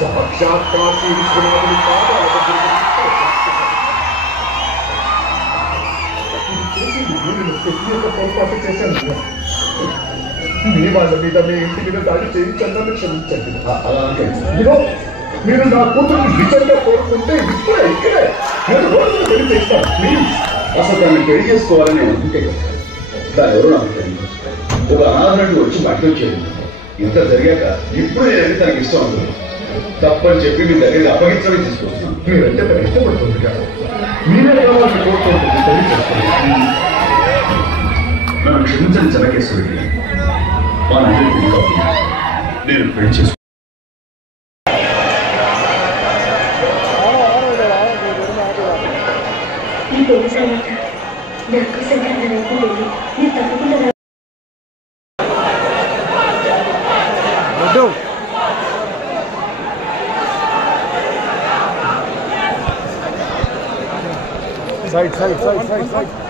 సాక్షాత్కాశీ విశ్వనాథుని పాదాలకు పొరపాటు చేశాను. మీ వాళ్ళ మీద మీ ఇంటి మీద దాడి చేయించండి, క్షమించండి. మీరు నా కూతురు నిజంగా కోరుకుంటే ఇప్పుడే ఇక్కడే నేను రోజులు పెళ్లి చేస్తాను. ప్లీజ్. అసలు దాన్ని పెళ్లి చేసుకోవాలని నేను అనుకుంటే దాని ఎవరు నాకు తెలియదు. ఒక అనాథనుడు వచ్చి మట్టి వచ్చేది. ఇంత జరిగాక ఇప్పుడు నేనంటే తనకి ఇష్టం అవుతుంది. తప్పని చెప్పి మీ దగ్గరికి అప్పగించమని తీసుకొస్తున్నాను. మీరంటే తన ఇష్టపడుతుంది కాదు, మీరే కావాలని కోరుకుంటుంది. పెళ్లి చేస్తాను. నన్ను క్షమించని చెనకేశ్వరికి నేను పెళ్లి చేసుకున్నాను. Side.